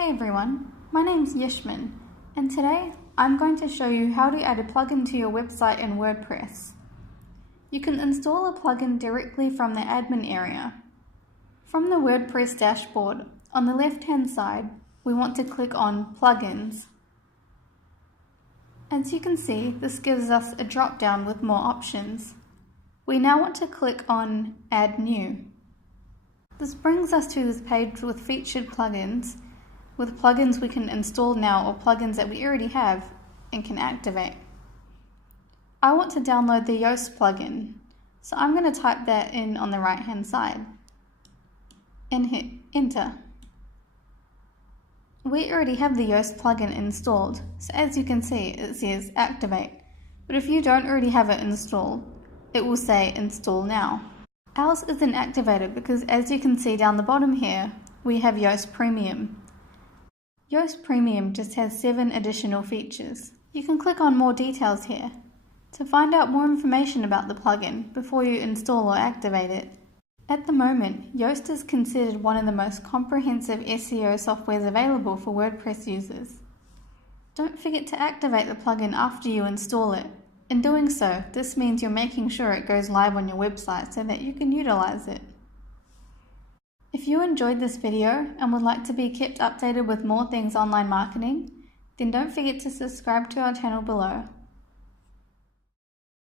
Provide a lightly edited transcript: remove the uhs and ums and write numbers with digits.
Hey everyone, my name's Yishman, and today I'm going to show you how to add a plugin to your website in WordPress. You can install a plugin directly from the admin area. From the WordPress dashboard, on the left-hand side, we want to click on Plugins. As you can see, this gives us a drop-down with more options. We now want to click on Add New. This brings us to this page with featured plugins, with plugins we can install now or plugins that we already have and can activate. I want to download the Yoast plugin, so I'm going to type that in on the right hand side and hit enter. We already have the Yoast plugin installed, so as you can see it says activate, but if you don't already have it installed, it will say install now. Ours isn't activated because as you can see down the bottom here, we have Yoast Premium. Yoast Premium just has 7 additional features. You can click on more details here to find out more information about the plugin before you install or activate it. At the moment, Yoast is considered one of the most comprehensive SEO softwares available for WordPress users. Don't forget to activate the plugin after you install it. In doing so, this means you're making sure it goes live on your website so that you can utilize it. If you enjoyed this video and would like to be kept updated with more things online marketing, then don't forget to subscribe to our channel below.